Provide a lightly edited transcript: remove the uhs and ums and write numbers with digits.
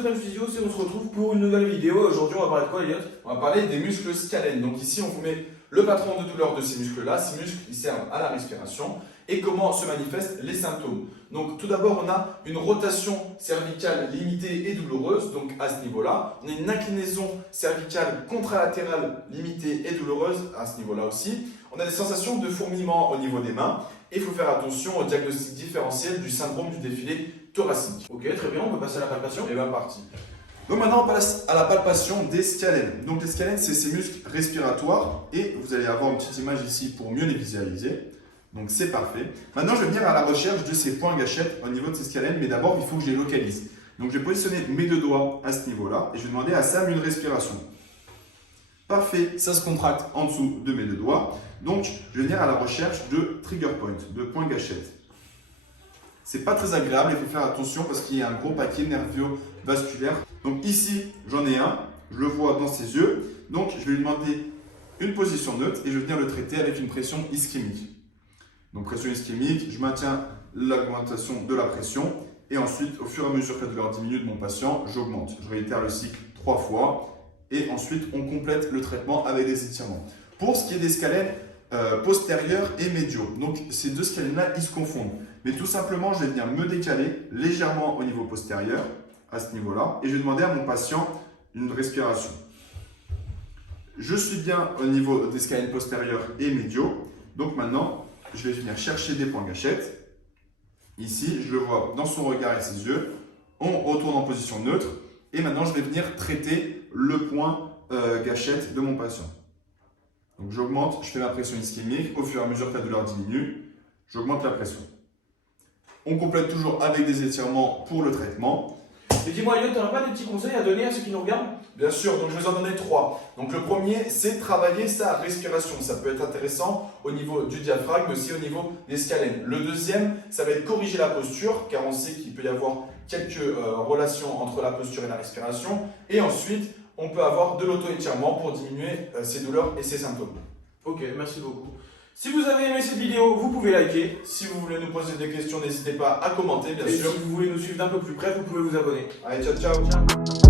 Frame Physio, c'est on se retrouve pour une nouvelle vidéo. Aujourd'hui, on va parler de quoi, Elliot? On va parler des muscles scalènes. Donc ici, on vous met le patron de douleur de ces muscles-là. Ces muscles, ils servent à la respiration. Et comment se manifestent les symptômes. Donc tout d'abord, on a une rotation cervicale limitée et douloureuse. Donc à ce niveau-là, on a une inclinaison cervicale contralatérale limitée et douloureuse à ce niveau-là aussi. On a des sensations de fourmillement au niveau des mains. Et il faut faire attention au diagnostic différentiel du syndrome du défilé thoracique. Ok, très bien, on peut passer à la palpation. Et bien parti. Donc maintenant on passe à la palpation des scalènes. Donc les scalènes, c'est ces muscles respiratoires et vous allez avoir une petite image ici pour mieux les visualiser. Donc c'est parfait. Maintenant je vais venir à la recherche de ces points gâchettes au niveau de ces scalènes, mais d'abord il faut que je les localise. Donc je vais positionner mes deux doigts à ce niveau-là et je vais demander à Sam une respiration. Parfait, ça se contracte en dessous de mes deux doigts. Donc je vais venir à la recherche de trigger point, de points gâchettes. C'est pas très agréable, il faut faire attention parce qu'il y a un gros paquet nervio-vasculaire. Donc ici, j'en ai un, je le vois dans ses yeux. Donc je vais lui demander une position neutre et je vais venir le traiter avec une pression ischémique. Donc pression ischémique, je maintiens l'augmentation de la pression et ensuite, au fur et à mesure que la douleur diminue de mon patient, j'augmente. Je réitère le cycle 3 fois et ensuite on complète le traitement avec des étirements. Pour ce qui est des scalènes postérieurs et médiaux, donc ces deux scalènes-là, ils se confondent. Mais tout simplement, je vais venir me décaler légèrement au niveau postérieur, à ce niveau-là, et je vais demander à mon patient une respiration. Je suis bien au niveau des scalènes postérieurs et médiaux, donc maintenant, je vais venir chercher des points gâchettes. Ici, je le vois dans son regard et ses yeux. On retourne en position neutre, et maintenant, je vais venir traiter le point gâchette de mon patient. Donc j'augmente, je fais ma pression ischémique, au fur et à mesure que la douleur diminue, j'augmente la pression. On complète toujours avec des étirements pour le traitement. Et dis-moi, Elliot, tu n'auras pas des petits conseils à donner à ceux qui nous regardent? Bien sûr, donc je vais vous en donner 3. Donc le premier, c'est travailler sa respiration. Ça peut être intéressant au niveau du diaphragme, mais aussi au niveau des scalènes. Le deuxième, ça va être corriger la posture, car on sait qu'il peut y avoir quelques relations entre la posture et la respiration. Et ensuite, on peut avoir de l'auto-étirement pour diminuer ses douleurs et ses symptômes. Ok, merci beaucoup. Si vous avez aimé cette vidéo, vous pouvez liker. Si vous voulez nous poser des questions, n'hésitez pas à commenter, bien Et sûr. si vous voulez nous suivre d'un peu plus près, vous pouvez vous abonner. Allez, ciao, ciao. Ciao.